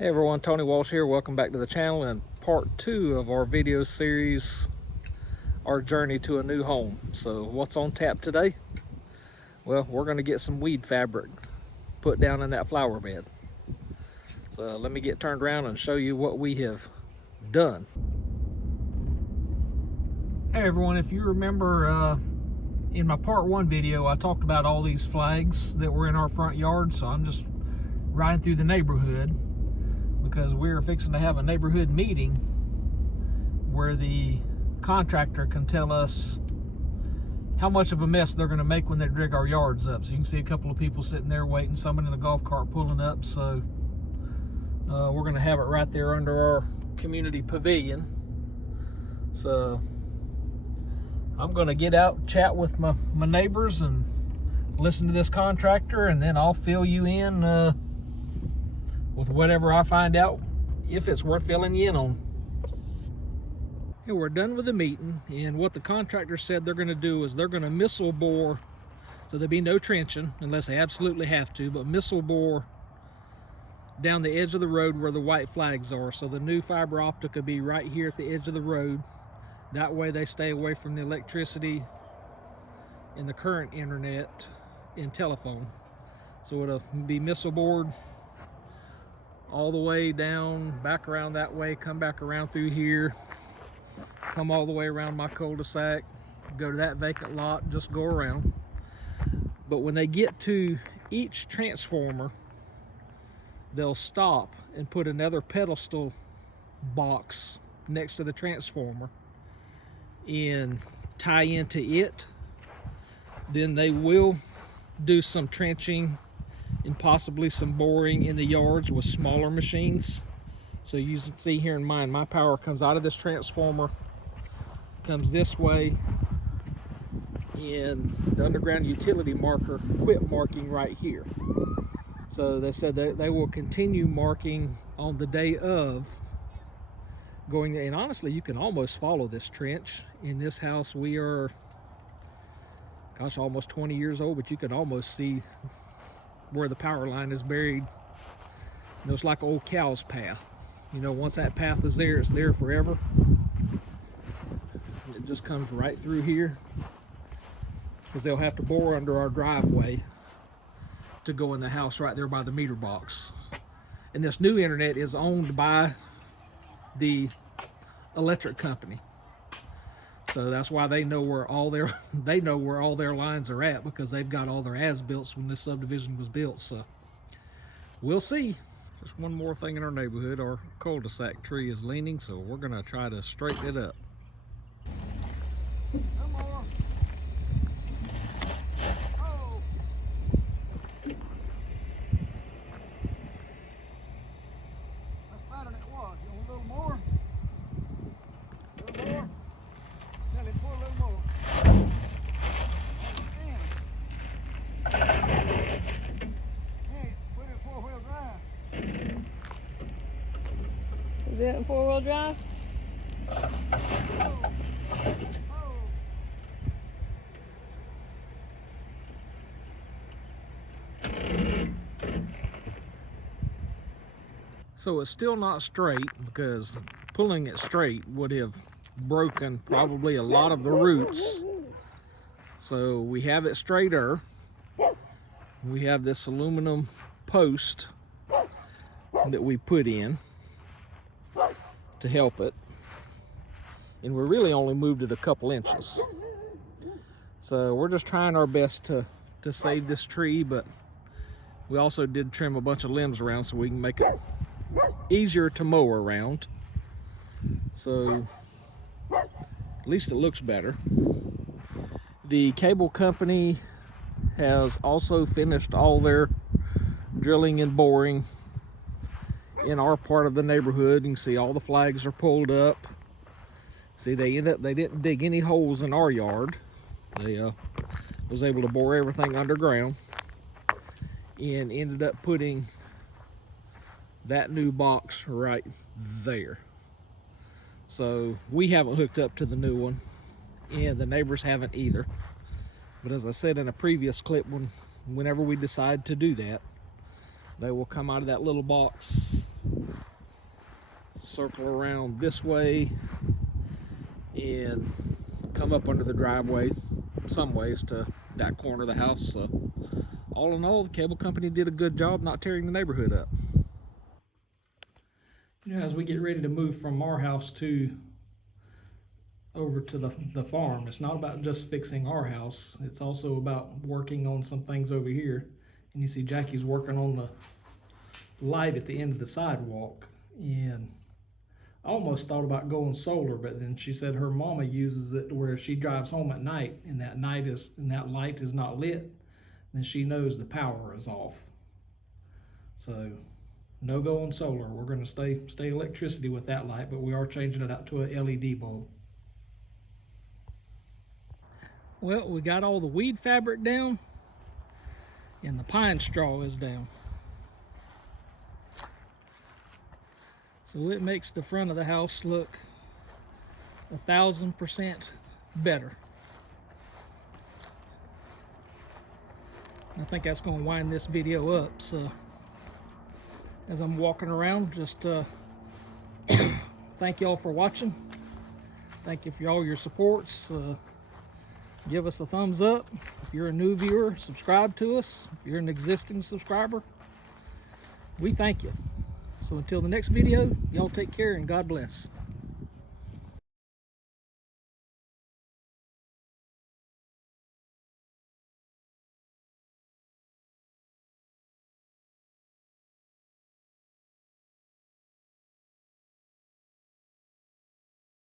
Hey everyone, Tony Walsh here. Welcome back to the channel and part 2 of our video series, our journey to a new home. So what's on tap today? Well, we're going to get some weed fabric put down in that flower bed. So let me get turned around and show you what we have done. Hey everyone, if you remember in my part 1 video, I talked about all these flags that were in our front yard. So I'm just riding through the neighborhood, because we're fixing to have a neighborhood meeting where the contractor can tell us how much of a mess they're going to make when they dig our yards up. So you can see a couple of people sitting there waiting, someone in a golf cart pulling up. So we're going to have it right there under our community pavilion. So I'm going to get out, chat with my neighbors and listen to this contractor, and then I'll fill you in with whatever I find out, if it's worth filling you in on. And we're done with the meeting, and what the contractor said they're going to do is they're going to missile bore, so there'll be no trenching unless they absolutely have to, but missile bore down the edge of the road where the white flags are. So the new fiber optic will be right here at the edge of the road. That way they stay away from the electricity and the current internet and telephone. So it'll be missile bored all the way down, back around that way, come back around through here, come all the way around my cul-de-sac, go to that vacant lot, just go around. But when they get to each transformer, they'll stop and put another pedestal box next to the transformer and tie into it. Then they will do some trenching and possibly some boring in the yards with smaller machines. So you can see here in mine, my power comes out of this transformer, comes this way, and the underground utility marker quit marking right here. So they said that they will continue marking on the day of going, and honestly you can almost follow this trench. In this house we are, gosh, almost 20 years old, but you can almost see where the power line is buried. You know, it's like an old cow's path. You know, once that path is there, it's there forever. It just comes right through here, because they'll have to bore under our driveway to go in the house right there by the meter box. And this new internet is owned by the electric company. So that's why they know where all their lines are at, because they've got all their as-builts when this subdivision was built. So we'll see. Just one more thing in our neighborhood, our cul-de-sac tree is leaning, so we're gonna try to straighten it up. No more. Oh. That's better than it was. You want a little more? A little more? Tell him pour a little more. Hey, put it in four-wheel drive. Is it in four-wheel drive? Oh. Oh. So it's still not straight, because pulling it straight would have broken probably a lot of the roots. So we have it straighter. We have this aluminum post that we put in to help it, and we really only moved it a couple inches. So we're just trying our best to save this tree, but we also did trim a bunch of limbs around so we can make it easier to mow around. So at least it looks better. The cable company has also finished all their drilling and boring in our part of the neighborhood. You can see all the flags are pulled up. See, they didn't dig any holes in our yard. They was able to bore everything underground and ended up putting that new box right there. So we haven't hooked up to the new one, and the neighbors haven't either. But as I said in a previous clip, whenever we decide to do that, they will come out of that little box circle around this way and come up under the driveway some ways to that corner of the house. So all in all, the cable company did a good job not tearing the neighborhood up. You know, as we get ready to move from our house over to the farm, it's not about just fixing our house. It's also about working on some things over here. And you see Jackie's working on the light at the end of the sidewalk. And I almost thought about going solar, but then she said her mama uses it to where if she drives home at night and that light is not lit, then she knows the power is off. So no going solar. We're going to stay electricity with that light, but we are changing it out to a LED bulb. Well, we got all the weed fabric down and the pine straw is down. So it makes the front of the house look 1,000% better. I think that's going to wind this video up. So as I'm walking around, just thank y'all for watching. Thank you for all your supports. Give us a thumbs up. If you're a new viewer, subscribe to us. If you're an existing subscriber, we thank you. So until the next video, y'all take care and God bless.